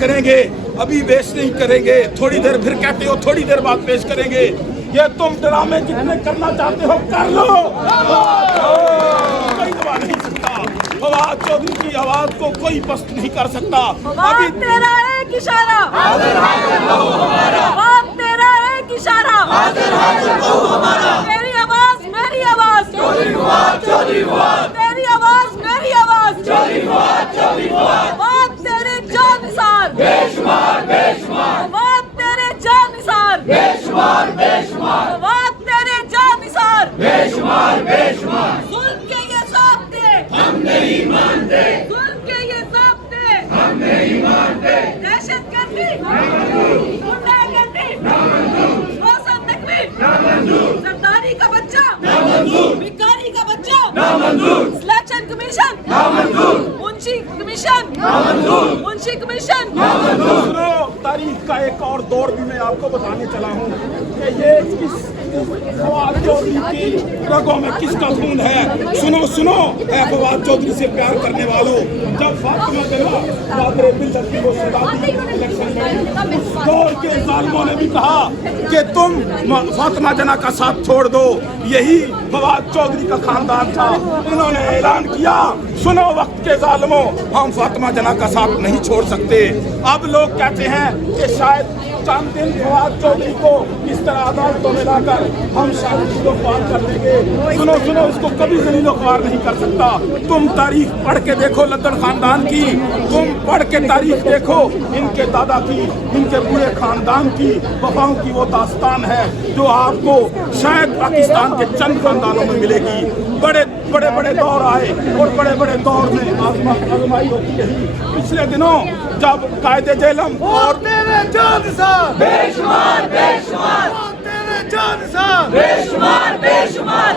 کریں گے، ابھی پیش نہیں کریں گے، تھوڑی دیر پھر کہتے ہو تھوڑی دیر بعد پیش کریں گے۔ یہ تم ڈرامے جتنے کرنا چاہتے ہو کر لو، کوئی دبا نہیں سکتا۔ فواد چودھری کی آواز کو کوئی پست نہیں کر سکتا۔ ابھی تیرا ایک اشارہ، فواد تیرا ایک اشارہ، تیری آواز میری آواز، تیری آواز میری آواز، فواد تیرے جان نثار، فواد تیرے جان نثار، فواد تیرے جان نثار، ظلم کے یہ ضابطے ہم نہیں مانتے، ظلم کے یہ ضابطے ہم نہیں مانتے، دہشت گردی غنڈہ گردی روشن تکمیل، سرداری کا بچہ بھکاری کا بچہ، سلیکشن کمیشن منشی کمیشن، منشی کمیشن۔ سنو، تاریخ کا ایک اور دور بھی میں آپ کو بتانے چلا ہوں کہ یہ کس فواد چودھری کی رگوں میں کس کا خون ہے۔ سنو سنو اے فواد چودھری سے پیار کرنے والوں، جب فاطمہ جناح قادر ملت کی وہ شہزادی الیکشن لڑی، اس دور کے ظالموں نے بھی کہا کہ تم فاطمہ جناح کا ساتھ چھوڑ دو، یہی فواد چودھری کا خاندان تھا۔ انہوں نے اعلان کیا، سنو وقت کے ظالموں، ہم فاطمہ جناح کا ساتھ نہیں چھوڑ سکتے۔ اب لوگ کہتے ہیں کہ شاید چند دن فواد چودھری کو اس طرح عدالتوں میں لا کر ہم شاید کو خوار کر دیں گے۔ سنو سنو، اس کو کبھی ذلیل و خوار نہیں کر سکتا۔ تم تاریخ پڑھ کے دیکھو لدن خاندان کی، تم پڑھ کے تاریخ دیکھو ان کے دادا کی، ان کے پورے خاندان کی وفاؤں کی وہ داستان ہے جو آپ کو شاید پاکستان کے چند خاندانوں میں ملے گی۔ بڑے بڑے بڑے دور آئے اور بڑے بڑے دور میں آزمائی ہوتی رہی۔ پچھلے دنوں جب قائد جیلم اور تیرے جان نثار، بے شمار بے شمار، تیرے جان نثار، بے شمار بے شمار،